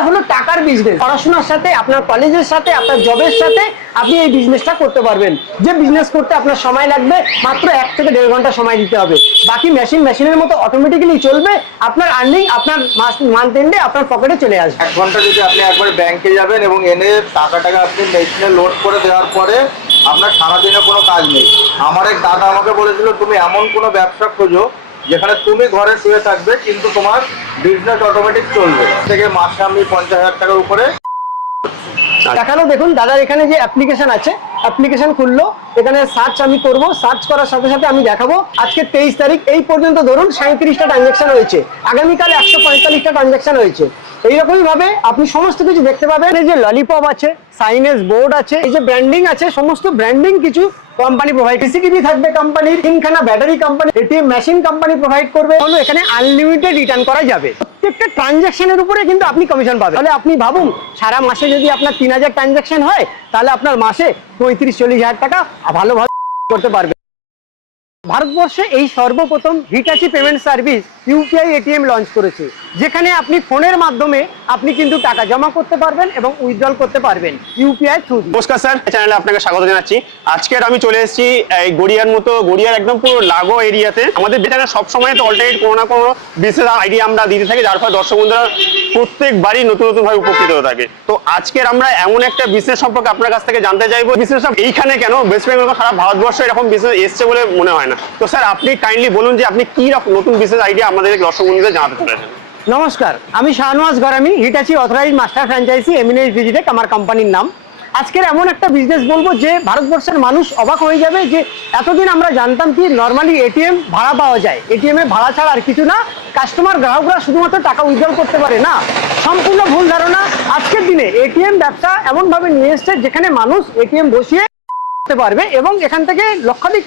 এটা হলো টাকার বিজনেস। পড়াশোনার সাথে, আপনার কলেজের সাথে, আপনার জবের সাথে আপনি এই বিজনেসটা করতে পারবেন। যে বিজনেস করতে আপনার সময় লাগবে মাত্র 1 থেকে 1.5 ঘন্টা সময় দিতে হবে। বাকি মেশিনের মতো অটোমেটিক্যালি চলবে। আপনার আর্নিং আপনার মান্থ এন্ডে আপনার পকেটে চলে আসবে। 1 ঘন্টা যদি আপনি একবার ব্যাংকে যাবেন এবং এনে টাকাটাকে আপনি মেশিনে লোড করে দেওয়ার পরে আপনার সারাদিনে কোনো কাজ নেই। আমার এক দাদা আমাকে বলেছিল, তুমি এমন কোনো ব্যবসা খোঁজো যেখানে তুমি ঘরে শুয়ে থাকবে কিন্তু তোমার বিজনেস অটোমেটিক চলবে। থেকে মাসে আমি 50,000 টাকার উপরে দেখালো। দেখুন দাদার এখানে যে অ্যাপ্লিকেশন আছে, অ্যাপ্লিকেশন খুললো, এখানে সার্চ আমি করব। সার্চ করার সাথে সাথে আমি দেখাবো আজকে 23 তারিখ, এই পর্যন্ত ধরুন 37টা ট্রানজাকশন হয়েছে, আগামীকাল 145টা ট্রানজাকশন হয়েছে। এইরকমই ভাবে আপনি সমস্ত কিছু দেখতে পাবেন। এই যে ললিপপ আছে, সাইনেজ বোর্ড আছে, এই যে ব্র্যান্ডিং আছে, সমস্ত ব্র্যান্ডিং কিছু কোম্পানি প্রোভাইড। সিসিটিভি থাকবে কোম্পানির, 3খানা battery company, ATM machine company provide করবে। এখানে আনলিমিটেড রিটার্ন করা যাবে। প্রত্যেকটা ট্রানজাকশনের উপরে কিন্তু আপনি কমিশন পাবেন। তাহলে আপনি ভাবুন, সারা মাসে যদি আপনার 3000 ট্রানজাকশন হয়, তাহলে আপনার মাসে 35-40 হাজার টাকা ভালোভাবে করতে পারবে। ভারতবর্ষে এই সর্বপ্রথম Hitachi payment service UPI ATM launch করেছে, যেখানে আপনি ফোনের মাধ্যমে আপনি কিন্তু টাকা জমা করতে পারবেন এবং উইথড্রল করতে পারবেন ইউপিআই থ্রু। নমস্কার স্যার, চ্যানেলে আপনাকে স্বাগত জানাচ্ছি। আজকের আমি চলে এসেছি এই গড়িয়ার একদম পুরো লাগো এরিয়াতে। আমাদের যেখানে সবসময় তো অল্টারনেট কোনো না কোনো বিশেষ আইডিয়া আমরা দিতে থাকি, যার ফলে দর্শক বন্ধুরা প্রত্যেকবারই নতুন ভাবে উপকৃত হয়ে থাকে। তো আজকের আমরা এমন একটা বিজনেস সম্পর্কে আপনার কাছ থেকে জানতে চাইবো। বিজনেস এইখানে কেন, ওয়েস্ট বেঙ্গল বা সারা ভারতবর্ষে এরকম বিজনেস এসছে বলে মনে হয় না। তো স্যার আপনি কাইন্ডলি বলুন যে আপনি কি নতুন বিজনেস আইডিয়া আমাদের দর্শক বন্ধুদের জানাতে চলেছেন। নমস্কার, আমি Shahnawaz Garami, Hitachi authorised master franchise Eminence Digitech আমার কোম্পানির নাম। আজকের এমন একটা বিজনেস বলবো যে ভারতবর্ষের মানুষ অবাক হয়ে যাবে যে এতদিন আমরা জানতাম কি নর্মালি এটিএম ভাড়া পাওয়া যায়, এটিএম এ ভাড়া ছাড়া আর কিছু না, কাস্টমার গ্রাহকরা শুধুমাত্র টাকা উইথড্রল করতে পারে। না, সম্পূর্ণ ভুল ধারণা। আজকের দিনে এটিএম ব্যবসা এমন ভাবে নিয়ে এসছে যেখানে মানুষ এটিএম বসিয়ে করতে পারবে এবং এখান থেকে লক্ষাধিক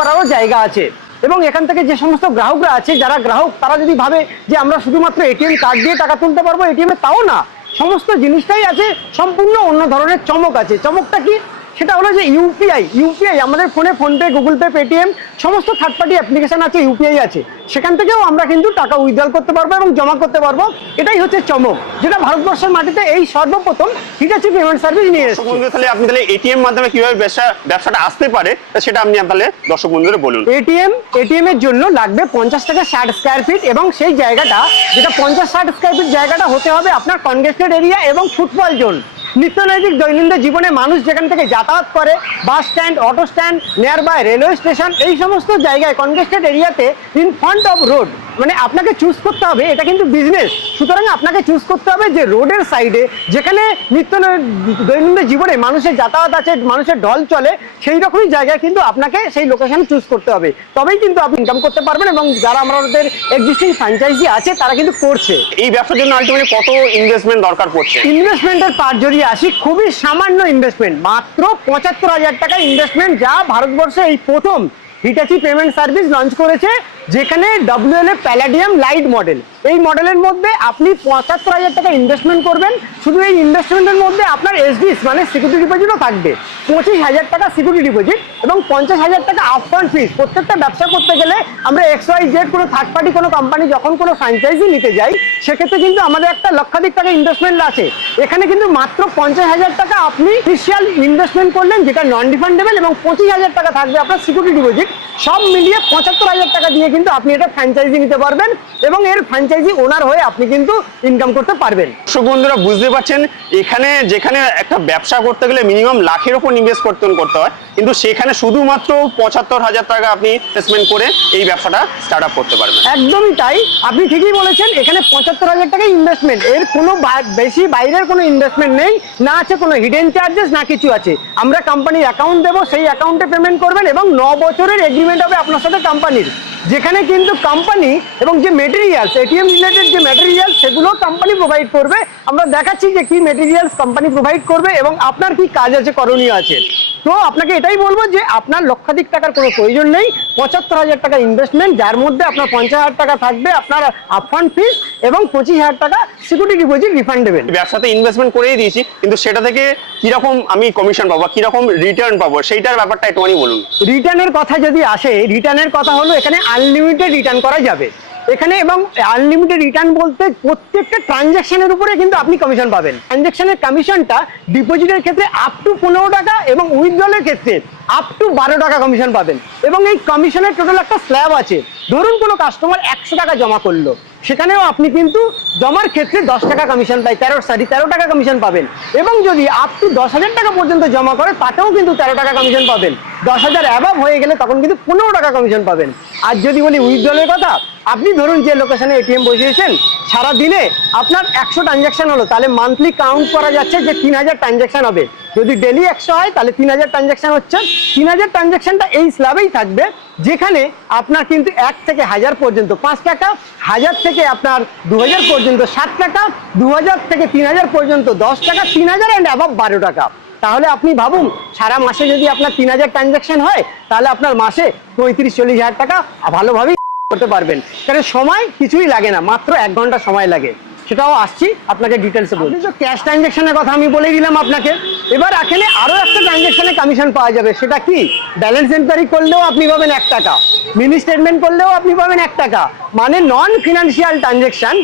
করারও জায়গা আছে। এবং এখান থেকে যে সমস্ত গ্রাহকরা আছে, যারা গ্রাহক, তারা যদি ভাবে যে আমরা শুধুমাত্র এটিএম কার্ড দিয়ে টাকা তুলতে পারবো, এটিএম এ তাও না, সমস্ত জিনিসটাই আছে, সম্পূর্ণ অন্য ধরনের চমক আছে। চমকটা কি? সেটা হলো যে ইউপিআই আমাদের ফোনে ফোনপে, গুগল পে, পেটিএম সমস্ত থার্ড পার্টি অ্যাপ্লিকেশন আছে, ইউপিআই আছে, সেখান থেকেও আমরা কিন্তু টাকা উইথড্রল করতে পারবো এবং জমা করতে পারবো। এটাই হচ্ছে চমক, যেটা ভারতবর্ষের মাটিতে এই সর্বপ্রথম হিটাচি পেমেন্ট সার্ভিস নিয়ে এসেছে। তাহলে আপনি তাহলে এটিএম মাধ্যমে কিভাবে ব্যবসাটা আসতে পারে সেটা আপনি তাহলে দর্শক বন্ধুদের বলুন। এটিএম এর জন্য লাগবে 50 থেকে 60 স্কয়ার ফিট এবং সেই জায়গাটা, যেটা 50-60 স্কয়ার ফিট জায়গাটা হতে হবে আপনার কনজেস্টেড এরিয়া এবং ফুটবল জোন। নিত্যনৈতিক দৈনন্দিন জীবনে মানুষ যেখান থেকে যাতায়াত করে, bus stand, auto stand, near by railway station, এই সমস্ত জায়গায় কনজেস্টেড এরিয়াতে ইন ফ্রন্ট অফ রোড, মানে আপনাকে চুজ করতে হবে, এটা কিন্তু বিজনেস, সুতরাং আপনাকে চুজ করতে হবে যে রোডের সাইডে যেখানে দৈনন্দিন জীবনে মানুষের যাতায়াত আছে, মানুষের ঢল চলে, সেই রকমই জায়গায় কিন্তু আপনাকে সেই লোকেশন চুজ করতে হবে। তবেই কিন্তু আপনি ইনকাম করতে পারবেন এবং যারা আমাদের এক্সিস্টিং ফ্র্যাঞ্চাইজি আছে তারা কিন্তু করছে। এই ব্যবসার জন্য আলটিমেটলি কত ইনভেস্টমেন্ট দরকার পড়ছে? ইনভেস্টমেন্টের পার্ট যদি আসি, খুবই সামান্য ইনভেস্টমেন্ট, মাত্র 75,000 টাকা ইনভেস্টমেন্ট, যা ভারতবর্ষে এই প্রথম হিটাচি পেমেন্ট সার্ভিস লঞ্চ করেছে, যেখানে WLA প্যালাডিয়াম লাইট মডেল। এই মডেলের মধ্যে আপনি 75,000 টাকা ইনভেস্টমেন্ট করবেন। শুধু এই ইনভেস্টমেন্টের মধ্যে আপনার এসডিস মানে সিকিউরিটি ডিপোজিটও থাকবে, 25,000 টাকা সিকিউরিটি ডিপোজিট এবং 50,000 টাকা আপফ্রন্ট ফিস। প্রত্যেকটা ব্যবসা করতে গেলে আমরা XYZ কোনো থার্ড পার্টি কোনো কোম্পানি যখন কোনো ফ্র্যাঞ্চাইজি নিতে যাই, সেক্ষেত্রে কিন্তু আমাদের একটা লক্ষাধিক টাকা ইনভেস্টমেন্ট আছে। এখানে কিন্তু মাত্র 50,000 টাকা আপনি ইনিশিয়াল ইনভেস্টমেন্ট করলেন, যেটা নন রিফান্ডেবল, এবং 25,000 টাকা থাকবে আপনার সিকিউরিটি ডিপোজিট। সব মিলিয়ে 75,000 টাকা দিয়ে কিন্তু আপনি এটা ফ্র্যাঞ্চাইজি নিতে পারবেন এবং এর ফ্র্যাঞ্চাইজি ওনার হয়ে আপনি কিন্তু ইনকাম করতে পারবেন। দর্শক বন্ধুরা বুঝতে পারছেন, যেখানে একটা ব্যবসা করতে গেলে মিনিমাম লাখের উপর ইনভেস্ট করতে হয়, কিন্তু সেখানে শুধুমাত্র 75,000 টাকা আপনি ইনভেস্টমেন্ট করে এই ব্যবসাটা স্টার্ট আপ করতে পারবেন। একদমই তাই, আপনি ঠিকই বলেছেন। এখানে 75,000 টাকা ইনভেস্টমেন্ট, এর কোনো বেশি বাইরের কোনো ইনভেস্টমেন্ট নেই, না আছে কোনো হিডেন চার্জেস, না কিছু আছে। আমরা কোম্পানির অ্যাকাউন্ট দেবো, সেই অ্যাকাউন্টে পেমেন্ট করবেন এবং 9 বছরের এগ্রিমেন্ট হবে আপনার সাথে কোম্পানির, যেখানে কিন্তু কোম্পানি এবং যে মেটেরিয়ালস, এটিএম রিলেটেড যে মেটেরিয়ালস, সেগুলো কোম্পানি প্রোভাইড করবে। আমরা দেখাচ্ছি যে কি মেটেরিয়ালস কোম্পানি প্রোভাইড করবে এবং আপনার কি কাজ আছে, করণীয় আছে। তো আপনাকে এটাই বলবো যে আপনার লক্ষাধিক টাকার কোনো প্রয়োজন নেই, 75,000 টাকা ইনভেস্টমেন্ট, যার মধ্যে আপনার 50,000 টাকা থাকবে আপনার আপফ্রন্ট ফিস এবং 25,000 টাকা সিকিউরিটি ডিপোজিট রিফান্ডেবল। ব্যবসাতে ইনভেস্টমেন্ট করেই দিয়েছি, কিন্তু সেটা থেকে কিরকম আমি কমিশন পাবো, কিরকম রিটার্ন পাবো, সেইটার ব্যাপারটা একটুখানি বলুন। রিটার্নের কথা যদি আসে, রিটার্নের কথা হলো এখানে আনলিমিটেড রিটার্ন করা যাবে। এখানে এবং আনলিমিটেড রিটার্ন বলতে প্রত্যেকটা ট্রানজ্যাকশনের উপরে কিন্তু আপনি কমিশন পাবেন। ট্রানজ্যাকশনের কমিশনটা ডিপোজিটের ক্ষেত্রে আপ টু 15 টাকা এবং উইথড্রলের ক্ষেত্রে আপ টু 12 টাকা কমিশন পাবেন। এবং এই কমিশনের টোটাল একটা স্ল্যাব আছে। ধরুন কোনো কাস্টমার 100 টাকা জমা করলো, সেখানেও আপনি কিন্তু জমার ক্ষেত্রে 10 টাকা কমিশন পাই, 13 টাকা কমিশন পাবেন। এবং যদি আপ টু 10,000 টাকা পর্যন্ত জমা করে তাতেও কিন্তু 13 টাকা কমিশন পাবেন। 10,000 অ্যাবাভ হয়ে গেলে তখন কিন্তু 15 টাকা কমিশন পাবেন। আর যদি বলি উইথড্রলের কথা, আপনি ধরুন যে লোকেশনে এটিএম বসিয়েছেন, সারা দিনে আপনার 100 ট্রানজ্যাকশন হলো, তাহলে মান্থলি কাউন্ট করা যাচ্ছে যে 3000 ট্রানজ্যাকশন হবে। যদি ডেলি 100 হয় তাহলে 3000 ট্রানজ্যাকশন হচ্ছে। 3000 ট্রানজ্যাকশনটা এই স্ল্যাবেই থাকবে, যেখানে আপনার কিন্তু 1 থেকে 1000 পর্যন্ত 5 টাকা, 1000 থেকে আপনার 2000 পর্যন্ত 7 টাকা, 2000 থেকে 3000 পর্যন্ত 10 টাকা, 3000 অ্যান্ড অ্যাবাভ 12 টাকা। তাহলে আপনি ভাবুন সারা মাসে যদি আপনার 3000 ট্রানজ্যাকশন হয়, তাহলে আপনার মাসে 35-40 হাজার টাকা ভালোভাবেই করতে পারবেন। কারণ সময় কিছুই লাগে না, মাত্র 1 ঘন্টা সময় লাগে। সেটাও আসছি আপনাকে ডিটেলসে বলি। তো ক্যাশ ট্রানজ্যাকশনের কথা আমি বলে দিলাম আপনাকে। এবার এখানে আরো একটা ট্রানজ্যাকশনে কমিশন পাওয়া যাবে, সেটা কি? ব্যালেন্স এনকোয়ারি করলেও আপনি পাবেন 1 টাকা, মিনি স্টেটমেন্ট করলেও আপনি পাবেন 1 টাকা। মানে নন ফিনান্সিয়াল ট্রানজ্যাকশন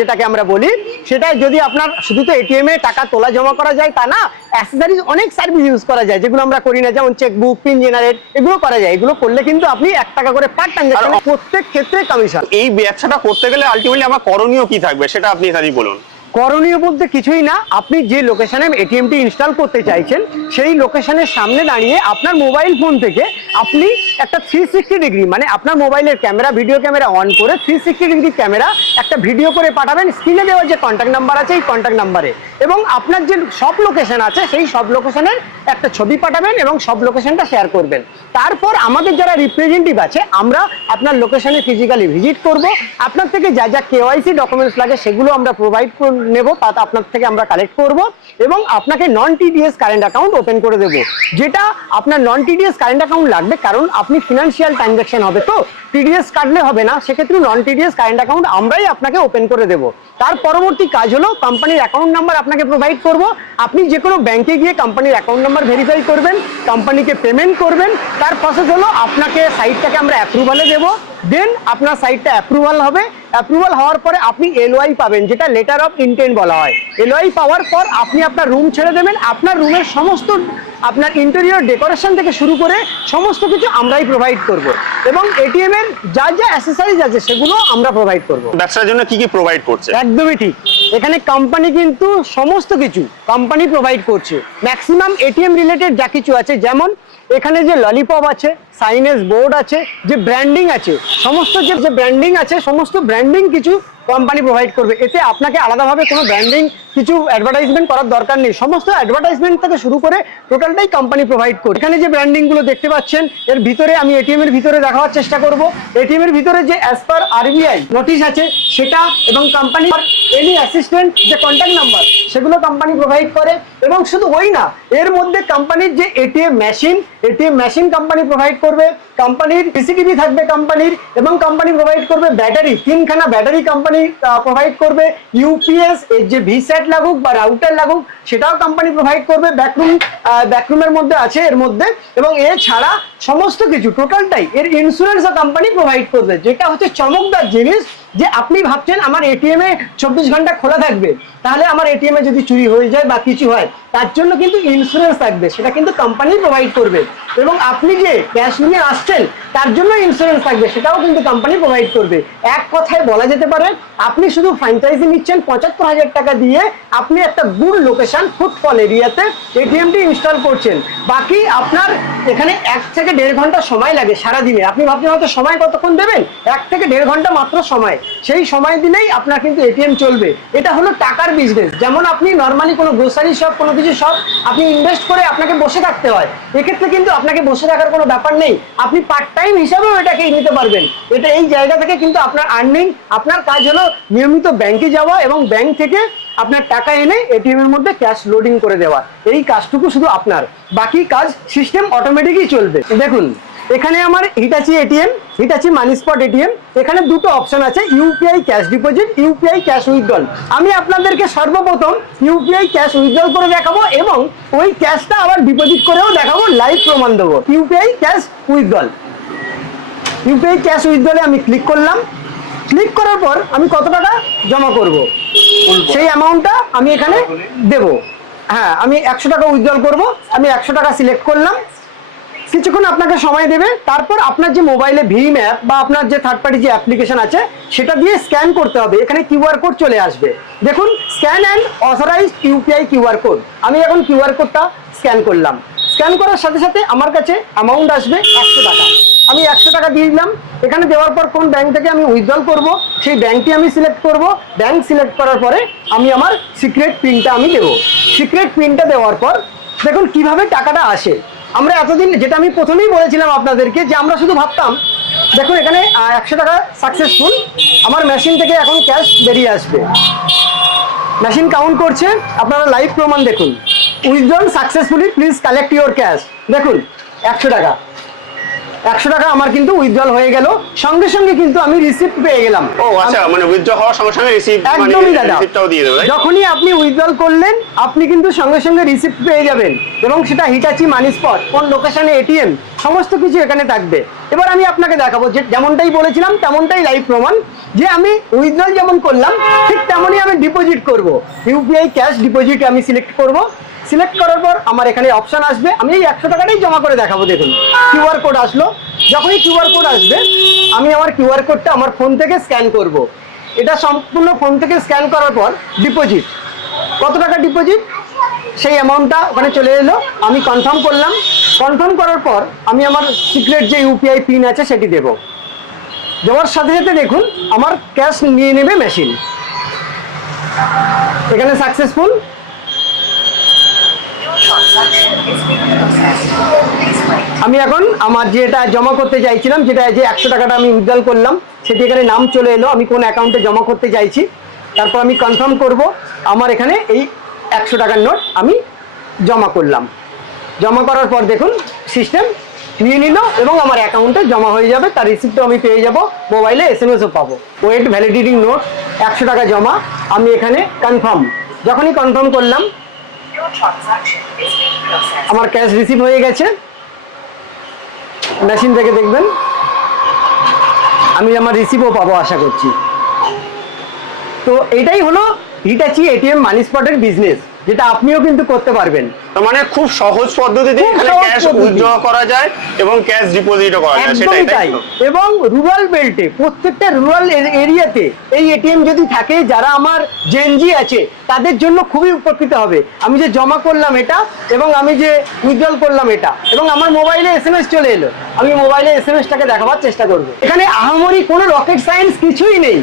যেটাকে আমরা বলি, সেটা যদি আপনার শুধু তো এটিএম এ টাকা তোলা জমা করা যায় তা না, অ্যাক্সেসরিজ অনেক সার্ভিস ইউজ করা যায় যেগুলো আমরা করি না, যেমন চেকবুক, পিন জেনারেট, এগুলো করা যায়। এগুলো করলে কিন্তু আপনি 1 টাকা করে পার ট্রানজ্যাকশন, প্রত্যেক ক্ষেত্রে কমিশন। এই ব্যবসাটা করতে গেলে আলটিমেটলি আমার করণীয় কি থাকবে সেটা আপনি তাহলে বলুন। করণীয় বলতে কিছুই না, আপনি যে লোকেশনে এটিএমটি ইনস্টল করতে চাইছেন সেই লোকেশনের সামনে দাঁড়িয়ে আপনার মোবাইল ফোন থেকে আপনি একটা 360 ডিগ্রি, মানে আপনার মোবাইলের ক্যামেরা, ভিডিও ক্যামেরা অন করে 360 ডিগ্রি ক্যামেরা একটা ভিডিও করে পাঠাবেন স্ক্রিনে দেওয়া যে কন্ট্যাক্ট নাম্বার আছে এই কন্ট্যাক্ট নাম্বারে, এবং আপনার যে সব লোকেশন আছে সেই সব লোকেশনের একটা ছবি পাঠাবেন এবং সব লোকেশনটা শেয়ার করবেন। তারপর আমাদের যারা রিপ্রেজেন্টেটিভ আছে আমরা আপনার লোকেশনে ফিজিক্যালি ভিজিট করব, আপনার থেকে যা যা কেওয়াইসি ডকুমেন্টস লাগে সেগুলো আমরা প্রোভাইড নেব, তা আপনার থেকে আমরা কালেক্ট করব এবং আপনাকে নন টিডিএস কারেন্ট অ্যাকাউন্ট ওপেন করে দেব। যেটা আপনার নন টিডিএস কারেন্ট অ্যাকাউন্ট লাগবে, কারণ আপনি ফিনান্সিয়াল ট্রানজ্যাকশন হবে, তো টিডিএস কাটলে হবে না, সেক্ষেত্রে নন টিডিএস কারেন্ট অ্যাকাউন্ট আমরাই আপনাকে ওপেন করে দেব। তার পরবর্তী কাজ হলো কোম্পানির অ্যাকাউন্ট নাম্বার আপনাকে প্রোভাইড করব। আপনি যে কোনো ব্যাংকে গিয়ে কোম্পানির অ্যাকাউন্ট নাম্বার ভেরিফাই করবেন, কোম্পানিকে পেমেন্ট করবেন। তার প্রসেস হলো আপনাকে সাইটটাকে আমরা অ্যাপ্রুভালে দেব, দেন আপনার সাইটটা অ্যাপ্রুভাল হবে। অ্যাপ্রুভাল হওয়ার পরে আপনি এলওআই পাবেন, যেটা লেটার অফ ইন্টেন্ট বলা হয়। এলওআই পাওয়ার পর আপনি আপনার রুম ছেড়ে দেবেন। আপনার রুমের সমস্ত আপনার ইন্টেরিয়র ডেকোরেশন থেকে শুরু করে সমস্ত কিছু আমরাই প্রোভাইড করব, এবং এটিএম এর যা যা অ্যাক্সেসরিজ আছে সেগুলো আমরা প্রোভাইড করব। ব্যবসার জন্য কি কি প্রোভাইড করছে? একদমই ঠিক, এখানে কোম্পানি কিন্তু সমস্ত কিছু কোম্পানি প্রোভাইড করছে। ম্যাক্সিমাম এটিএম রিলেটেড যা কিছু আছে, যেমন এখানে যে ললিপপ আছে, সাইনেজ বোর্ড আছে, যে ব্র্যান্ডিং আছে, সমস্ত যে ব্র্যান্ডিং আছে সমস্ত ব্র্যান্ডিং কিছু কোম্পানি প্রোভাইড করবে। এতে আপনাকে আলাদাভাবে কোনো ব্র্যান্ডিং কিছু অ্যাডভার্টাইজমেন্ট করার দরকার নেই, সমস্ত অ্যাডভার্টাইজমেন্ট থেকে শুরু করে টোটালটাই কোম্পানি প্রোভাইড করে। এখানে যে ব্র্যান্ডিং গুলো দেখতে পাচ্ছেন এর ভিতরে আমি এটিএম এর ভিতরে দেখাবার চেষ্টা করব। এটিএম এর ভিতরে যে অ্যাজ পার আরবিআই নোটিশ আছে সেটা, এবং কোম্পানি এনি অ্যাসিস্ট্যান্ট যে কন্ট্যাক্ট নাম্বার সেগুলো কোম্পানি প্রোভাইড করে। এবং শুধু ওই না, এর মধ্যে কোম্পানির যে এটিএম মেশিন কোম্পানি প্রোভাইড করবে, কোম্পানির সিসিটিভি থাকবে কোম্পানির, এবং কোম্পানি প্রোভাইড করবে ব্যাটারি, 3খানা ব্যাটারি কোম্পানি প্রোভাইড করবে। ইউপিএস এর যে ভিস্যাট লাগুক বা রাউটার লাগুক সেটাও কোম্পানি প্রোভাইড করবে। ব্যাকরুমের মধ্যে আছে এর মধ্যে, এবং এছাড়া সমস্ত কিছু টোটালটাই এর ইন্স্যুরেন্সও কোম্পানি প্রোভাইড করবে, যেটা হচ্ছে চমকদার জিনিস। যে আপনি ভাবছেন আমার এটিএম এ 24 ঘন্টা খোলা থাকবে, তাহলে আমার এটিএম এ যদি চুরি হয়ে যায় বা কিছু হয় তার জন্য কিন্তু ইন্স্যুরেন্স থাকবে, সেটা কিন্তু কোম্পানি প্রোভাইড করবে। এবং আপনি যে ক্যাশ নিয়ে আসছেন তার জন্য ইন্স্যুরেন্স থাকবে, সেটাও কিন্তু কোম্পানি প্রোভাইড করবে। এক কথায় বলা যেতে পারে আপনি শুধু ফ্র্যাঞ্চাইজি নিচ্ছেন 75,000 টাকা দিয়ে, আপনি একটা গুড লোকেশন ফুটফল এরিয়াতে এটিএমটি ইনস্টল করছেন। বাকি আপনার এখানে 1 থেকে 1.5 ঘন্টা সময় লাগে সারাদিনে। আপনি ভাবছেন হয়তো সময় কতক্ষণ দেবেন, 1 থেকে 1.5 ঘন্টা মাত্র সময়, সেই সময় দিলেই আপনার কিন্তু এটিএম চলবে। এটা হলো টাকার বিজনেস। যেমন আপনি নর্মালি কোনো গ্রোসারি শপ, কোনো কিছু শপ আপনি ইনভেস্ট করে আপনাকে বসে থাকতে হয়, এক্ষেত্রে কিন্তু আপনাকে বসে থাকার কোনো ব্যাপার নেই, আপনি পার্ট টাইম হিসাবেও এটাকে নিতে পারবেন। এটা এই জায়গা থেকে কিন্তু আপনার আর্নিং, আপনার কাজ হলো নিয়মিত ব্যাংকে যাওয়া এবং ব্যাংক থেকে আপনার টাকা এনে এটিএম এর মধ্যে ক্যাশ লোডিং করে দেওয়া, এই কাজটুকু শুধু আপনার, বাকি কাজ সিস্টেম অটোমেটিকই চলবে। দেখুন এখানে আমার হিটাচি এটিএম, হিটাচি মানি স্পট এটিএম, এখানে দুটো অপশন আছে, UPI cash deposit, UPI cash withdrawal. আমি আপনাদেরকে সর্বপ্রথম ইউপিআই ক্যাশ উইথড্রল করে দেখাবো এবং ওই ক্যাশটা আবার ডিপোজিট করেও দেখাবো, লাইভ প্রমাণ দেবো। UPI cash withdrawal, UPI cash উইথড্রলে আমি ক্লিক করলাম। ক্লিক করার পর আমি কত টাকা জমা করব সেই অ্যামাউন্টটা আমি এখানে দেব। হ্যাঁ, আমি 100 টাকা উইথড্রল করব, আমি 100 টাকা সিলেক্ট করলাম। কিছুক্ষণ আপনাকে সময় দেবে, তারপর আপনার যে মোবাইলে ভীম অ্যাপ বা আপনার যে থার্ড পার্টি যে অ্যাপ্লিকেশন আছে সেটা দিয়ে স্ক্যান করতে হবে। এখানে কিউআর কোড চলে আসবে, দেখুন scan and authorised UPI QR code. আমি এখন কিউআর কোডটা স্ক্যান করলাম। স্ক্যান করার সাথে সাথে আমার কাছে অ্যামাউন্ট আসবে 100 টাকা। আমি 100 টাকা দিয়ে দিলাম। এখানে দেওয়ার পর কোন ব্যাংক থেকে আমি উইথড্রল করব সেই ব্যাংকটি আমি সিলেক্ট করব। ব্যাংক সিলেক্ট করার পরে আমি আমার সিক্রেট পিনটা আমি দেবো। সিক্রেট পিনটা দেওয়ার পর দেখুন কিভাবে টাকাটা আসে। আমরা এতদিন যেটা আমি প্রথমেই বলেছিলাম আপনাদেরকে যে আমরা শুধু ভাবতাম, দেখুন এখানে 100 টাকা সাকসেসফুল, আমার মেশিন থেকে এখন ক্যাশ বেরিয়ে আসবে। মেশিন কাউন্ট করছে, আপনারা লাইভ প্রমাণ দেখুন। Withdrawal successfully, please collect your cash. দেখুন 100 টাকা, 100 টাকা আমার কিন্তু উইথড্রল হয়ে গেল। সঙ্গে সঙ্গে কিন্তু আমি রিসিপ্ট পেয়ে গেলাম। ও আচ্ছা, মানে উইথড্র হওয়ার সঙ্গে সঙ্গে রিসিপ্ট, একদমই দাদা, রিসিপ্টটাও দিয়ে দেবে। যখনই আপনি উইথড্রল করলেন আপনি কিন্তু সঙ্গে সঙ্গে রিসিপ্ট পেয়ে যাবেন, এবং সেটা হিটাচি মানি স্পট, কোন লোকেশনে এটিএম, সমস্ত কিছু এখানে থাকবে। এবার আমি আপনাকে দেখাবো যে যেমনটাই বলেছিলাম তেমনটাই লাইভ প্রমাণ, যে আমি উইথড্রল যেমন করলাম ঠিক তেমনই আমি ডিপোজিট করব। ইউপিআই ক্যাশ ডিপোজিট আমি সিলেক্ট করব। সিলেক্ট করার পর আমার এখানে অপশন আসবে, আমি এই 100 টাকাটাই জমা করে দেখাবো। দেখুন কিউআর কোড আসলো। যখনই কিউআর কোড আসবে আমি আমার কিউআর কোডটা আমার ফোন থেকে স্ক্যান করব। এটা সম্পূর্ণ ফোন থেকে স্ক্যান করার পর ডিপোজিট, কত টাকা ডিপোজিট সেই অ্যামাউন্টটা ওখানে চলে এলো। আমি কনফার্ম করলাম। কনফার্ম করার পর আমি আমার সিক্রেট যে ইউপিআই পিন আছে সেটি দেব। দেওয়ার সাথে সাথে দেখুন আমার ক্যাশ নিয়ে নেবে মেশিন। এখানে সাকসেসফুল। আমি এখন আমার যেটা জমা করতে চাইছিলাম, যেটা যে 100 টাকাটা আমি উইথড্রল করলাম, সেটি এখানে নাম চলে এলো, আমি কোন অ্যাকাউন্টে জমা করতে চাইছি। তারপর আমি কনফার্ম করব। আমার এখানে এই 100 টাকার নোট আমি জমা করলাম। জমা করার পর দেখুন সিস্টেম নিয়ে নিল এবং আমার অ্যাকাউন্টে জমা হয়ে যাবে। তার রিসিপ্টও আমি পেয়ে যাব, মোবাইলে এসএমএসও পাবো। ওয়েট ভ্যালিডিটি নোট 100 টাকা জমা। আমি এখানে কনফার্ম, যখনই কনফার্ম করলাম আমার ক্যাশ রিসিভ হয়ে গেছে। মেশিন থেকে দেখবেন আমি আমার রিসিভও পাবো আশা করছি। তো এটাই হলো হিটাচি এটিএম মানি স্পটের বিজনেস, যেটা আপনিও কিন্তু করতে পারবেন। তার মানে খুব সহজ পদ্ধতিতে খুব এখানে সহজ ক্যাশ পদ্ধতি। উইথড্র করা যায় এবং ক্যাশ ডিপোজিটও করা যায়, সেটাই একদমই তাই। এবং রুরাল বেল্টে, প্রত্যেকটা রুরাল এরিয়াতে এই এটিএম যদি থাকে, যারা আমার জেনজি আছে তাদের জন্য খুবই উপকৃত হবে। আমি যে জমা করলাম এটা এবং আমি যে উইথড্রল করলাম এটা, এবং আমার মোবাইলে এসএমএস চলে এলো, আমি মোবাইলে এসএমএসটাকে দেখাবার চেষ্টা করব। এখানে আহামরি কোনো রকেট সায়েন্স কিছুই নেই,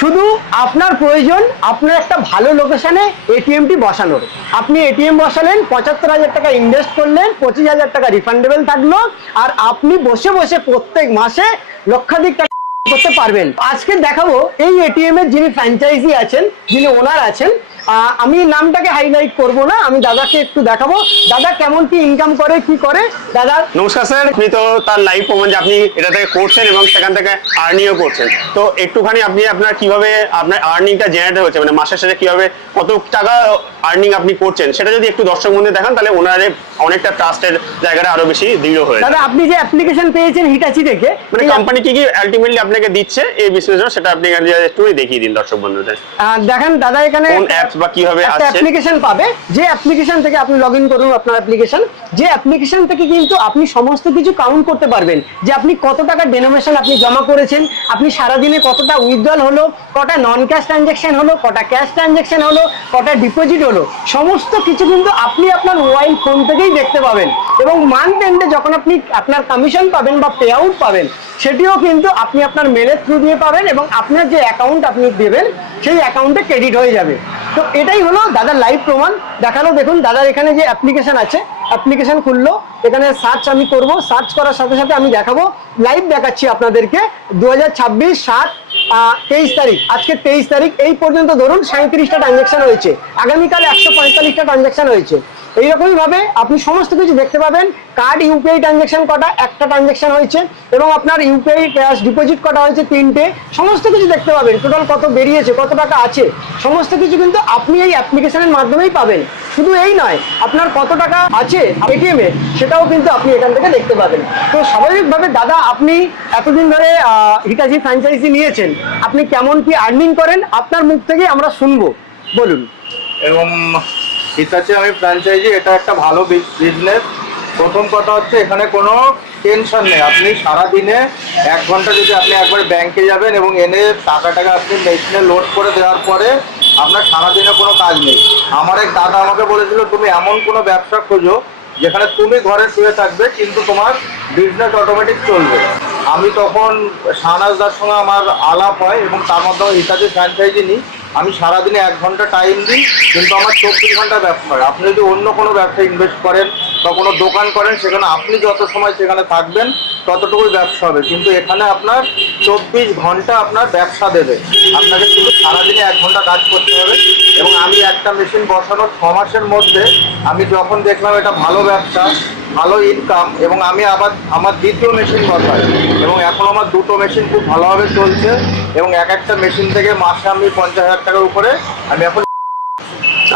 শুধু আপনার প্রয়োজন আপনার একটা ভালো লোকেশনে এটিএমটি বসানোর। আপনি এটিএম বসালেন, 75,000 টাকা ইনভেস্ট করলেন, 25,000 টাকা রিফান্ডেবল থাকলো, আর আপনি বসে বসে প্রত্যেক মাসে লক্ষাধিক টাকা করতে পারবেন। আজকে দেখাবো এই এটিএম এর যিনি ফ্র্যাঞ্চাইজি আছেন, যিনি ওনার আছেন। আমি নামটাকে হাইলাইট করব না, আমি দাদাকে একটু দেখাবো দাদা কেমন কি ইনকাম করে, কি করে। দাদা নমস্কার স্যার, আপনি তো তার লাইভ প্রমাণ যে আপনি এটা থেকে করছেন এবং সেখান থেকে আর্নিংও করছেন। তো একটুখানি আপনি আপনার কিভাবে আপনার আর্নিংটা জেনারেট হচ্ছে, মানে মাসের শেষে কিভাবে কত টাকা আর্নিং আপনি করছেন, সেটা যদি একটু দর্শক বন্ধু দেখান তাহলে ওনারে অনেকটা ট্রাস্টের জায়গাটা আরো বেশি দৃঢ় হয়ে দাদা আপনি যে অ্যাপ্লিকেশন পেয়েছেন হিটাচি থেকে, মানে কোম্পানি কি কি আলটিমেটলি আপনাকে দিচ্ছে এই বিশ্লেষণ, সেটা আপনি একটু দেখিয়ে দিন দর্শক বন্ধুদের। দেখেন দাদা এখানে কোন অ্যাপস বা কিভাবে একটা আসছে অ্যাপ্লিকেশন পাবে, যে অ্যাপ্লিকেশন থেকে আপনি লগইন করুন আপনার অ্যাপ্লিকেশন, যে অ্যাপ্লিকেশন থেকে কিন্তু আপনি সমস্ত কিছু কাউন্ট করতে পারবেন, যে আপনি কত টাকা ডেনোমিনেশন আপনি জমা করেছেন, আপনি সারাদিনে কতটা উইথড্রল হলো, কটা নন ক্যাশ ট্রানজ্যাকশন হলো, কটা ক্যাশ ট্রানজ্যাকশন হলো, কটা ডিপোজিট হলো, সমস্ত কিছু কিন্তু আপনি আপনার মোবাইল ফোন থেকেই দেখতে পাবেন। এবং মান্থ এন্ডে যখন আপনি আপনার কমিশন পাবেন বা পে আউট পাবেন, সেটিও কিন্তু আপনি আপনার মেলের থ্রু দিয়ে পাবেন, এবং আপনার যে অ্যাকাউন্ট আপনি দেবেন সেই অ্যাকাউন্টে ক্রেডিট হয়ে যাবে। তো এটাই হলো দাদার লাইভ প্রমাণ দেখানো। দেখুন দাদার এখানে যে অ্যাপ্লিকেশন আছে, অ্যাপ্লিকেশন খুললো, এখানে সার্চ আমি করব, সার্চ করার সাথে সাথে আমি দেখাবো, লাইভ দেখাচ্ছি আপনাদেরকে। 2026 7 তারিখ, আজকে 23 তারিখ, এই পর্যন্ত ধরুন 37টা ট্রানজ্যাকশন হয়েছে, আগামীকাল 145টা ট্রানজ্যাকশন হয়েছে। এইরকমই ভাবে আপনি সমস্ত কিছু দেখতে পাবেন। কার্ড ইউপিআই ট্রানজ্যাকশন কটা, একটা ট্রানজ্যাকশন হয়েছে, এবং আপনার ইউপিআই ক্যাশ ডিপোজিট কটা হয়েছে 3টে, সমস্ত কিছু দেখতে পাবেন। টোটাল কত বেরিয়েছে, কত টাকা আছে, সমস্ত কিছু কিন্তু আপনি এই অ্যাপ্লিকেশনের মাধ্যমেই পাবেন। শুধু এই নয়, আপনার কত টাকা আছে এটিএম এ সেটাও কিন্তু আপনি এখান থেকে দেখতে পাবেন। তো স্বাভাবিকভাবে দাদা, আপনি এতদিন ধরে হিটাচি ফ্র্যাঞ্চাইজি নিয়েছেন, আপনি কেমন কি আর্নিং করেন আপনার মুখ থেকে আমরা শুনবো, বলুন। এবং হিটাচি আমি ফ্র্যাঞ্চাইজি, এটা একটা ভালো বিজনেস। প্রথম কথা হচ্ছে এখানে কোনো টেনশন নেই। আপনি সারাদিনে 1 ঘন্টা যদি আপনি একবার ব্যাংকে যাবেন এবং এনে টাকাটাকে আপনি মেশিনে লোড করে দেওয়ার পরে আপনার সারাদিনে কোনো কাজ নেই। আমার এক দাদা আমাকে বলেছিল, তুমি এমন কোনো ব্যবসা খোঁজো যেখানে তুমি ঘরে শুয়ে থাকবে কিন্তু তোমার বিজনেস অটোমেটিক চলবে। আমি তখন শাহনাজদার সঙ্গে আমার আলাপ হয় এবং তার মাধ্যমে হিটাচি ফ্র্যাঞ্চাইজি নিই। আমি সারাদিনে 1 ঘন্টা টাইম দিই, কিন্তু আমার 24 ঘন্টা ব্যবসা হয়। আপনি যদি অন্য কোনো ব্যবসায় ইনভেস্ট করেন বা কোনো দোকান করেন, সেখানে আপনি যত সময় সেখানে থাকবেন ততটুকুই ব্যবসা হবে, কিন্তু এখানে আপনার 24 ঘন্টা আপনার ব্যবসা দেবে। আপনাকে কিন্তু সারাদিনে 1 ঘন্টা কাজ করতে হবে। এবং আমি একটা মেশিন বসানোর 6 মাসের মধ্যে আমি যখন দেখলাম এটা ভালো ব্যবসা, ভালো ইনকাম, এবং আমি আবার আমার দ্বিতীয় মেশিন বসাই, এবং এখন আমার 2টো মেশিন খুব ভালোভাবে চলছে, এবং একটা মেশিন থেকে মাসে আমি 50,000 টাকার উপরে আমি এখন।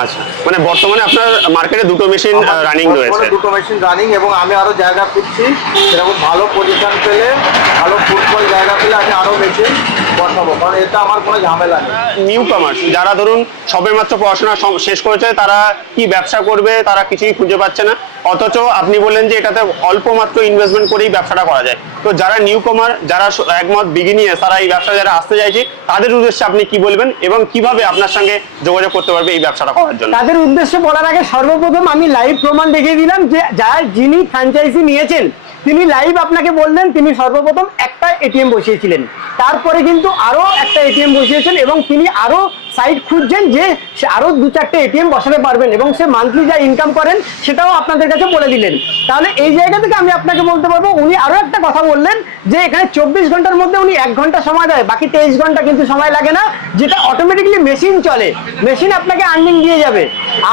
আচ্ছা, মানে বর্তমানে আপনার মার্কেটে 2টো মেশিন রানিং রয়েছে। 2টো মেশিন রানিং, এবং আমি আরো জায়গা খুঁজছি। সেরকম ভালো পজিশন পেলে, ভালো ফুটবল জায়গা পেলে আমি আরো মেশিন বসাবো, কারণ এটা আমার কোনো ঝামেলা নেই। নিউ কামার্স যারা ধরুন সবেমাত্র পড়াশোনা শেষ করেছে, তারা কি ব্যবসা করবে তারা কিছুই খুঁজে পাচ্ছে না, অথচ আপনি বললেন যে এটাতে অল্প মাত্র ইনভেস্টমেন্ট করেই ব্যবসাটা করা যায়। তো যারা নিউ কামার, যারা একমত বিগিনিয়ার, তারা এই ব্যবসা যারা আসতে চাইছে, তাদের উদ্দেশ্যে আপনি কি বলবেন এবং কিভাবে আপনার সঙ্গে যোগাযোগ করতে পারবে এই ব্যবসাটা করার জন্য? তাদের উদ্দেশ্যে বলার আগে সর্বপ্রথম আমি লাইভ প্রমাণ দেখিয়ে দিলাম যে যিনি ফ্র্যাঞ্চাইজি নিয়েছেন তিনি লাইভ আপনাকে বললেন তিনি সর্বপ্রথম একটা এটিএম বসিয়েছিলেন, তারপরে কিন্তু আরো একটা এটিএম বসিয়েছেন, এবং তিনি আরো সাইট খুঁজছেন যে সে আরো 2-4টে এটিএম বসাতে পারবেন, এবং সে মান্থলি যা ইনকাম করেন সেটাও আপনাদের কাছে বলে দিলেন। তাহলে এই জায়গা থেকে আমি আপনাকে বলতে পারবো, উনি আরো একটা কথা বললেন যে এখানে 24 ঘন্টার মধ্যে উনি 1 ঘন্টা সময় দেয়, বাকি 23 ঘন্টা কিন্তু সময় লাগে না, যেটা অটোমেটিকলি মেশিন চলে, মেশিন আপনাকে আর্নিং দিয়ে যাবে।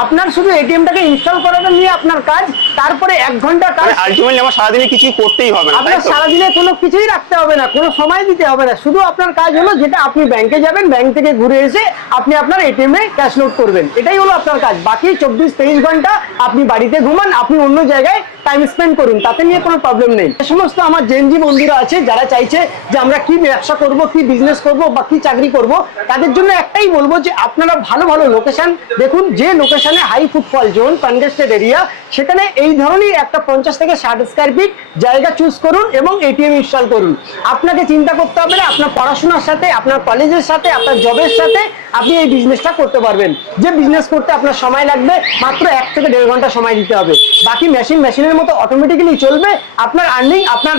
আপনার শুধু এটিএমটাকে ইনস্টল করাটা নিয়ে আপনার কাজ, তারপরে 1 ঘন্টা কাজ। আলটিমেটলি আমার সারাদিনে কিছু করতেই হবে না, আপনার সারাদিনে কোনো কিছুই রাখতে হবে না, কোনো সময় দিতে হবে না, শুধু আপনার কাজ হলো যেটা আপনি ব্যাংকে যাবেন, ব্যাংক থেকে ঘুরে এসে আপনি আপনার এটিএম এ ক্যাশ লোড করবেন, এটাই হলো আপনার কাজ। বাকি 24-23 ঘন্টা আপনি বাড়িতে ঘুমান, আপনি অন্য জায়গায় টাইম স্পেন্ড করুন, তাতে নিয়ে কোনো প্রবলেম নেই। সমস্ত আমার জেনজি বন্ধুরা আছে যারা চাইছে যে আমরা কি ব্যবসা করব, কি বিজনেস করব বা কি চাকরি করব, তাদের জন্য একটাই বলবো যে আপনারা ভালো ভালো লোকেশন দেখুন, যে লোকেশনে high footfall zone, congested area, সেখানে এই ধরনের একটা 50 থেকে 60 স্কয়ার ফিট জায়গা চুজ করুন এবং এটিএম ইনস্টল করুন। আপনাকে চিন্তা করতে হবে না, আপনার পড়াশোনার সাথে, আপনার কলেজের সাথে, আপনার জবের সাথে আপনি এই বিজনেসটা করতে পারবেন। যে বিজনেস করতে আপনার সময় লাগবে মাত্র 1 থেকে 1.5 ঘন্টা সময় দিতে হবে, বাকি মেশিনের মতো অটোমেটিক্যালি চলবে, আপনার আর্নিং আপনার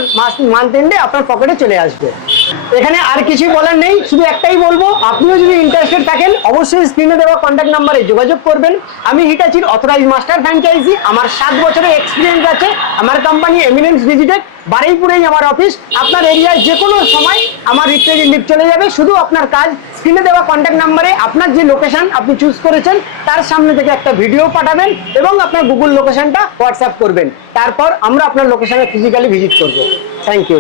মান্থ এন্ডে আপনার পকেটে চলে আসবে। এখানে আর কিছুই বলার নেই, শুধু একটাই বলবো, আপনিও যদি ইন্টারেস্টেড থাকেন অবশ্যই স্ক্রিনে দেওয়া কন্ট্যাক্ট নাম্বারে যোগাযোগ করবেন। আমি হিটাচির অথরাইজ মাস্টার ফ্র্যাঞ্চাইজি, আমার 7 বছরের এক্সপিরিয়েন্স আছে, আমার কোম্পানি এমিনেন্স ডিজিটেক, বারুইপুরেই আমার অফিস। আপনার এরিয়ায় যে কোনো সময় আমার রিপ্রেজেন্টেটিভ চলে যাবে, শুধু আপনার কাজ স্ক্রিনে দেওয়া কন্ট্যাক্ট নাম্বারে আপনার যে লোকেশন আপনি চুজ করেছেন তার সামনে থেকে একটা ভিডিও পাঠাবেন এবং আপনার গুগল লোকেশনটা হোয়াটসঅ্যাপ করবেন, তারপর আমরা আপনার লোকেশনে ফিজিক্যালি ভিজিট করব। Thank you.